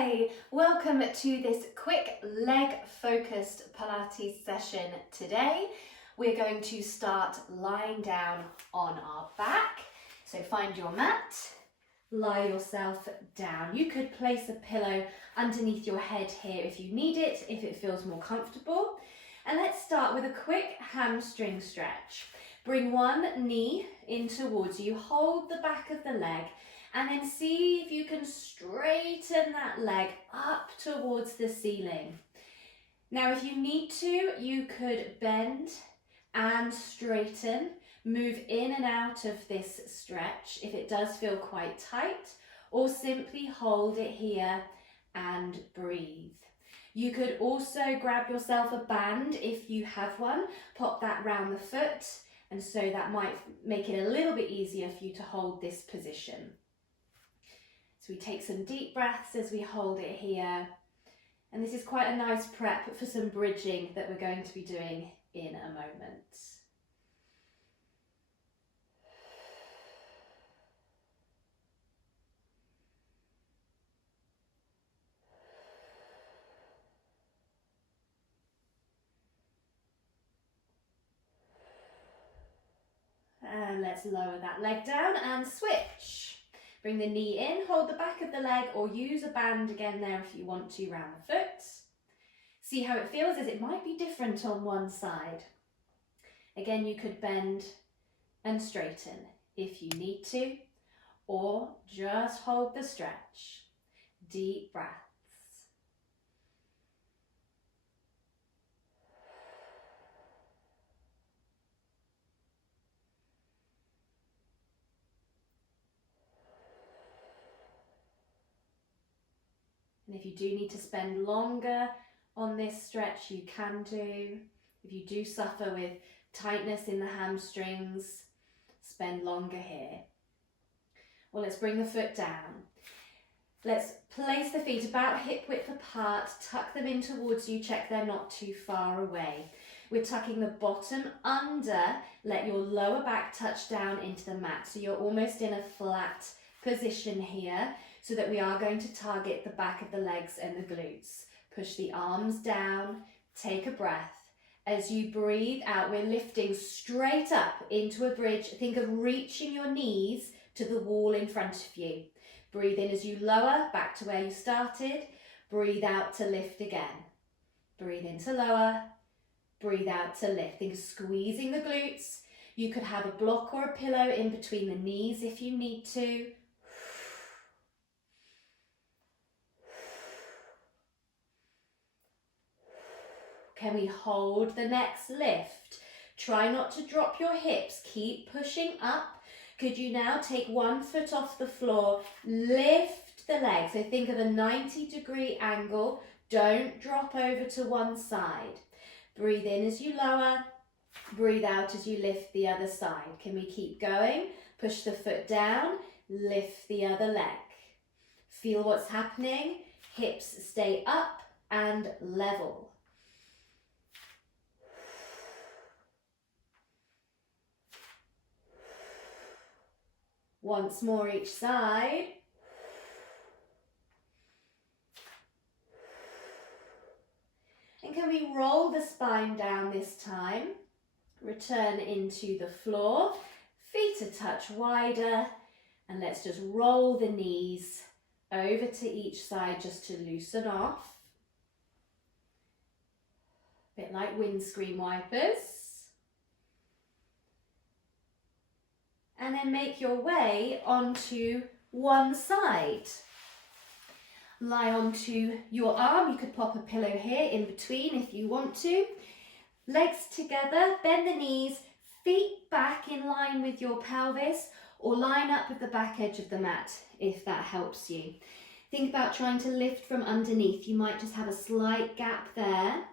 Hi, welcome to this quick leg focused Pilates session today. We're going to start lying down on our back. So find your mat, lie yourself down. You could place a pillow underneath your head here if you need it, if it feels more comfortable. And let's start with a quick hamstring stretch. Bring one knee in towards you, hold the back of the leg, and then see if you can straighten that leg up towards the ceiling. Now, if you need to, you could bend and straighten, move in and out of this stretch if it does feel quite tight, or simply hold it here and breathe. You could also grab yourself a band if you have one, pop that round the foot, and so that might make it a little bit easier for you to hold this position. So we take some deep breaths as we hold it here. And this is quite a nice prep for some bridging that we're going to be doing in a moment. And let's lower that leg down and switch. Bring the knee in, hold the back of the leg, or use a band again there if you want to round the foot. See how it feels, as it might be different on one side. Again, you could bend and straighten if you need to, or just hold the stretch. Deep breaths. And if you do need to spend longer on this stretch, you can do. If you do suffer with tightness in the hamstrings, spend longer here. Well, let's bring the foot down. Let's place the feet about hip width apart, tuck them in towards you, check they're not too far away. We're tucking the bottom under, let your lower back touch down into the mat. So you're almost in a flat position here, so that we are going to target the back of the legs and the glutes. Push the arms down, take a breath. As you breathe out, we're lifting straight up into a bridge. Think of reaching your knees to the wall in front of you. Breathe in as you lower, back to where you started. Breathe out to lift again. Breathe in to lower, breathe out to lift. Think of squeezing the glutes. You could have a block or a pillow in between the knees if you need to. Can we hold the next lift? Try not to drop your hips, keep pushing up. Could you now take one foot off the floor, lift the leg, so think of a 90-degree angle, don't drop over to one side. Breathe in as you lower, breathe out as you lift the other side. Can we keep going? Push the foot down, lift the other leg. Feel what's happening, hips stay up and level. Once more each side. And can we roll the spine down this time? Return into the floor, feet a touch wider, and let's just roll the knees over to each side just to loosen off. A bit like windscreen wipers. And then make your way onto one side. Lie onto your arm. You could pop a pillow here in between if you want to. Legs together, bend the knees, feet back in line with your pelvis, or line up with the back edge of the mat if that helps you. Think about trying to lift from underneath. You might just have a slight gap there.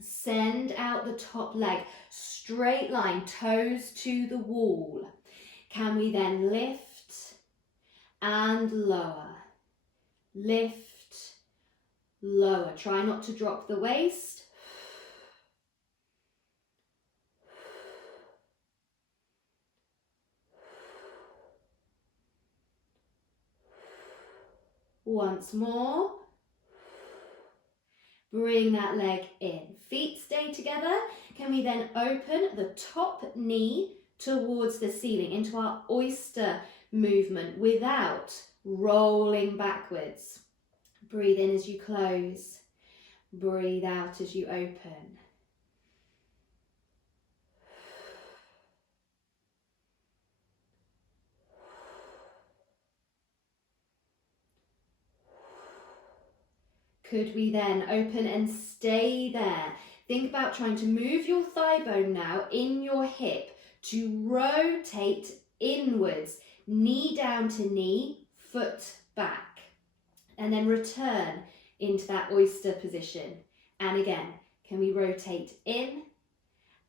Send out the top leg, straight line, toes to the wall. Can we then lift and lower? Lift, lower. Try not to drop the waist. Once more. Bring that leg in. Feet stay together. Can we then open the top knee towards the ceiling into our oyster movement without rolling backwards? Breathe in as you close. Breathe out as you open. Could we then open and stay there? Think about trying to move your thigh bone now in your hip to rotate inwards, knee down to knee, foot back, and then return into that oyster position. And again, can we rotate in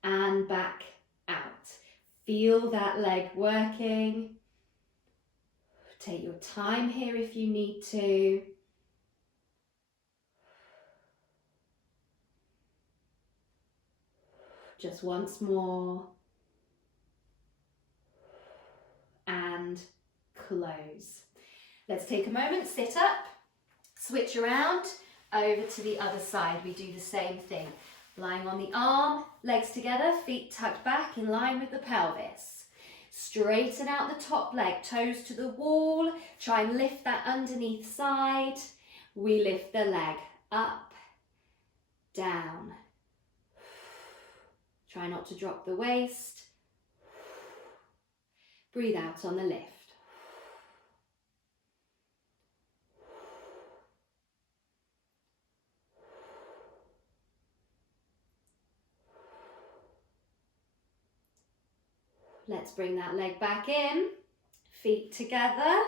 and back out? Feel that leg working. Take your time here if you need to. Just once more. And close. Let's take a moment, sit up, switch around, over to the other side. We do the same thing. Lying on the arm, legs together, feet tucked back in line with the pelvis. Straighten out the top leg, toes to the wall. Try and lift that underneath side. We lift the leg up, down. Try not to drop the waist. Breathe out on the lift. Let's bring that leg back in, feet together,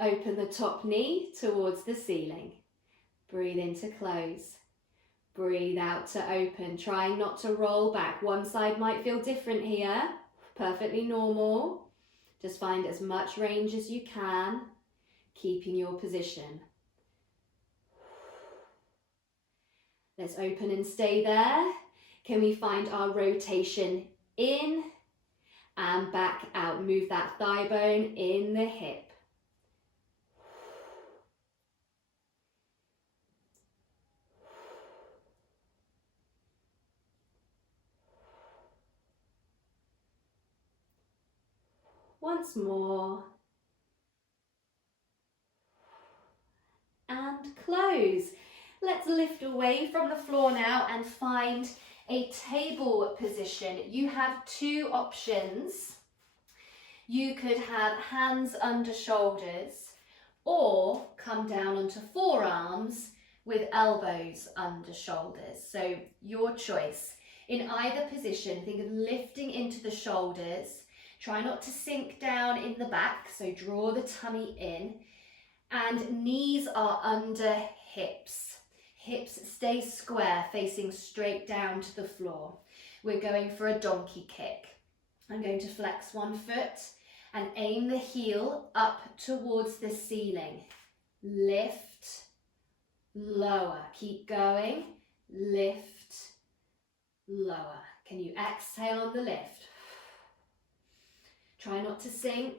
open the top knee towards the ceiling. Breathe in to close. Breathe out to open, trying not to roll back. One side might feel different here, perfectly normal. Just find as much range as you can, keeping your position. Let's open and stay there. Can we find our rotation in and back out? Move that thigh bone in the hip. Once more. And close. Let's lift away from the floor now and find a table position. You have two options. You could have hands under shoulders or come down onto forearms with elbows under shoulders. So your choice. In either position, think of lifting into the shoulders. Try not to sink down in the back, so draw the tummy in. And knees are under hips. Hips stay square, facing straight down to the floor. We're going for a donkey kick. I'm going to flex one foot and aim the heel up towards the ceiling. Lift, lower. Keep going. Lift, lower. Can you exhale on the lift? Try not to sink.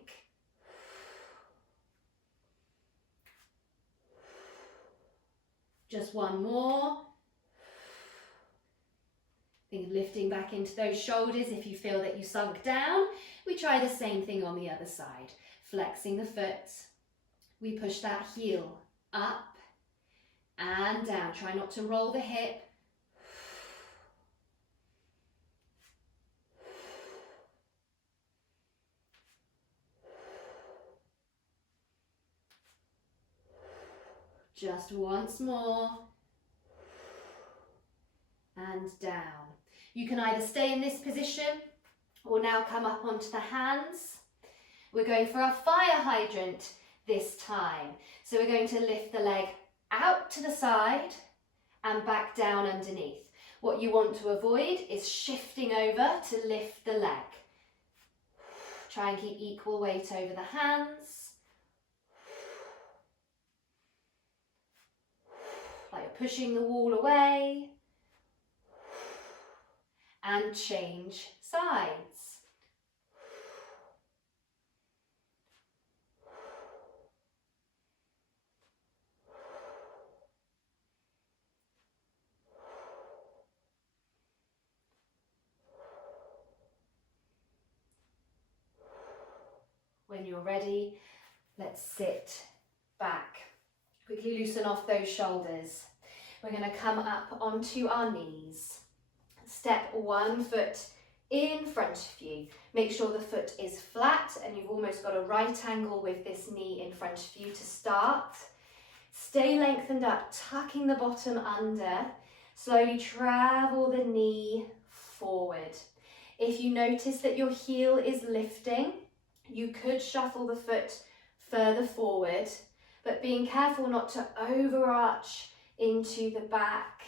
Just one more. Think of lifting back into those shoulders if you feel that you sunk down. We try the same thing on the other side. Flexing the foot. We push that heel up and down. Try not to roll the hip. Just once more. And down. You can either stay in this position or now come up onto the hands. We're going for our fire hydrant this time. So we're going to lift the leg out to the side and back down underneath. What you want to avoid is shifting over to lift the leg. Try and keep equal weight over the hands. Like you're pushing the wall away. And change sides. when you're ready, let's sit back. Quickly loosen off those shoulders. We're going to come up onto our knees. Step one foot in front of you. Make sure the foot is flat and you've almost got a right angle with this knee in front of you to start. Stay lengthened up, tucking the bottom under. Slowly travel the knee forward. If you notice that your heel is lifting, you could shuffle the foot further forward, but being careful not to overarch into the back.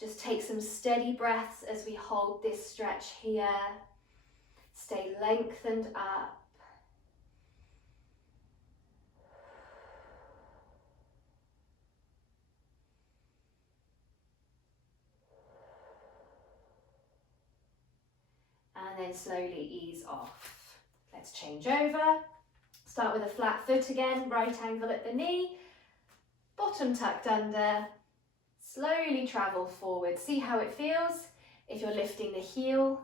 Just take some steady breaths as we hold this stretch here. Stay lengthened up. And then slowly ease off. Let's change over. Start with a flat foot again, right angle at the knee, bottom tucked under. Slowly travel forward. See how it feels. If you're lifting the heel,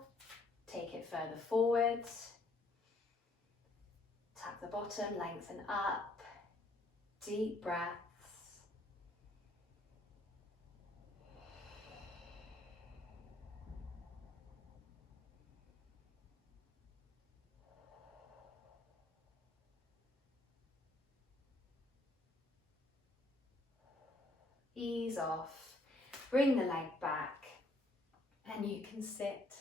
take it further forward. Tuck the bottom, lengthen up. Deep breaths. Ease off. Bring the leg back and you can sit.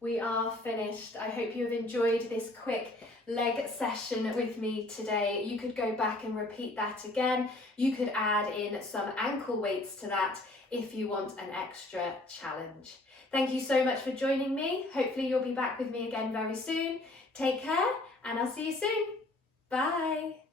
We are finished. I hope you have enjoyed this quick leg session with me today. You could go back and repeat that again. You could add in some ankle weights to that if you want an extra challenge. Thank you so much for joining me. Hopefully you'll be back with me again very soon. Take care and I'll see you soon. Bye.